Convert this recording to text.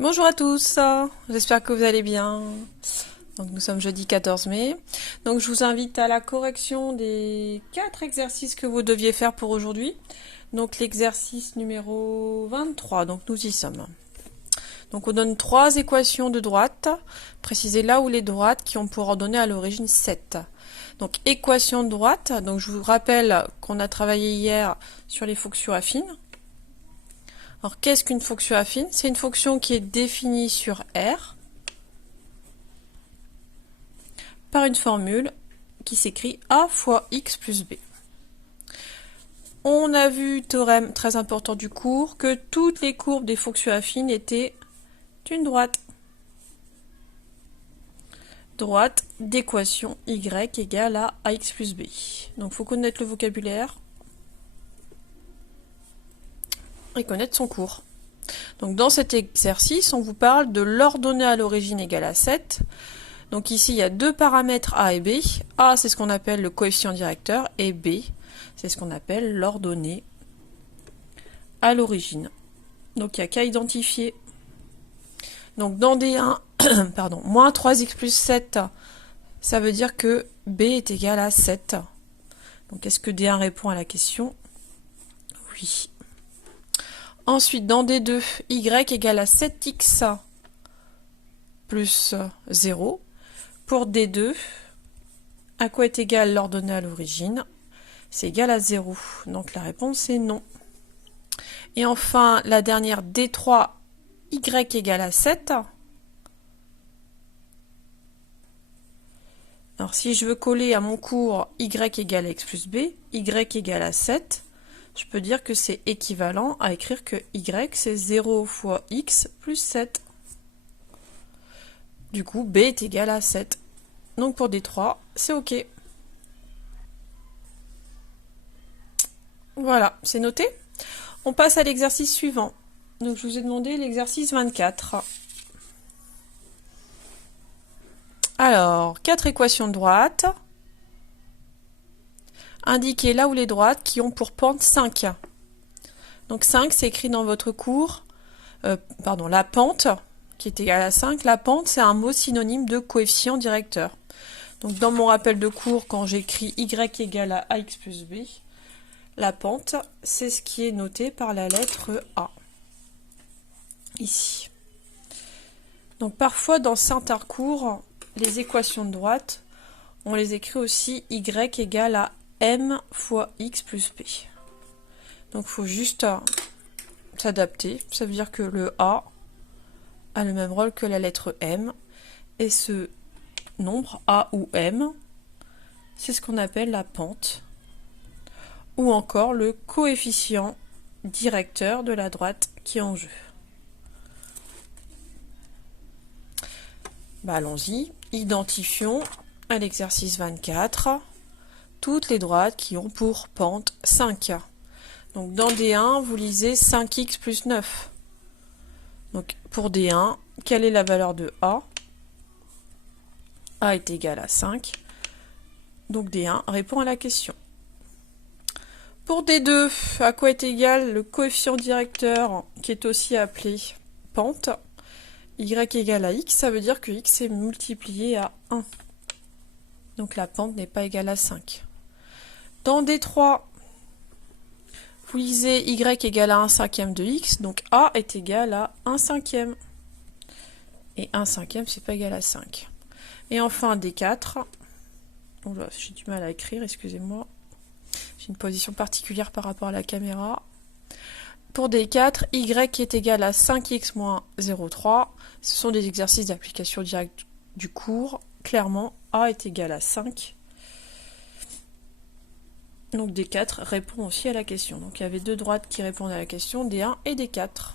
Bonjour à tous, j'espère que vous allez bien. Donc nous sommes jeudi 14 mai. Donc je vous invite à la correction des 4 exercices que vous deviez faire pour aujourd'hui. Donc l'exercice numéro 23, donc nous y sommes. Donc on donne 3 équations de droite, précisez là où les droites qui ont pour ordonnée à l'origine 7. Donc équation de droite, donc je vous rappelle qu'on a travaillé hier sur les fonctions affines. Alors, qu'est-ce qu'une fonction affine? C'est une fonction qui est définie sur R par une formule qui s'écrit A fois X plus B. On a vu, théorème très important du cours, que toutes les courbes des fonctions affines étaient une droite. Droite d'équation Y égale à AX plus B. Donc, il faut connaître le vocabulaire et connaître son cours. Donc dans cet exercice, on vous parle de l'ordonnée à l'origine égale à 7. Donc ici, il y a deux paramètres A et B. A, c'est ce qu'on appelle le coefficient directeur, et B, c'est ce qu'on appelle l'ordonnée à l'origine. Donc il n'y a qu'à identifier. Donc dans D1, pardon, moins 3x plus 7, ça veut dire que B est égal à 7. Donc est-ce que D1 répond à la question? Oui. Ensuite, dans D2, y égale à 7x plus 0. Pour D2, à quoi est égal l'ordonnée à l'origine? C'est égal à 0. Donc la réponse est non. Et enfin, la dernière D3, y égale à 7. Alors si je veux coller à mon cours y égale à x plus b, y égale à 7, je peux dire que c'est équivalent à écrire que y c'est 0 fois x plus 7. Du coup, b est égal à 7. Donc pour D3, c'est OK. Voilà, c'est noté. On passe à l'exercice suivant. Donc je vous ai demandé l'exercice 24. Alors, 4 équations de droite. Indiquez là où les droites qui ont pour pente 5. Donc 5, c'est écrit dans votre cours. La pente, qui est égale à 5. La pente, c'est un mot synonyme de coefficient directeur. Donc dans mon rappel de cours, quand j'écris y égale à ax plus b, la pente, c'est ce qui est noté par la lettre A. Ici. Donc parfois dans certains cours, les équations de droite, on les écrit aussi y égale à m fois x plus b. Donc il faut juste s'adapter. Ça veut dire que le A a le même rôle que la lettre M. Et ce nombre, A ou M, c'est ce qu'on appelle la pente. Ou encore le coefficient directeur de la droite qui est en jeu. Allons-y. Identifions à l'exercice 24 toutes les droites qui ont pour pente 5. Donc dans D1, vous lisez 5x plus 9. Donc pour D1, quelle est la valeur de A? A est égal à 5. Donc D1 répond à la question. Pour D2, à quoi est égal le coefficient directeur qui est aussi appelé pente? Y égale à x, ça veut dire que x est multiplié à 1. Donc la pente n'est pas égale à 5. Dans D3, vous lisez y égale à 1 cinquième de x, donc a est égal à 1 cinquième. Et 1 cinquième, c'est pas égal à 5. Et enfin, D4, j'ai du mal à écrire, excusez-moi. J'ai une position particulière par rapport à la caméra. Pour D4, y est égal à 5x moins 0,3. Ce sont des exercices d'application directe du cours. Clairement, a est égal à 5. Donc D4 répond aussi à la question. Donc il y avait deux droites qui répondent à la question, D1 et D4.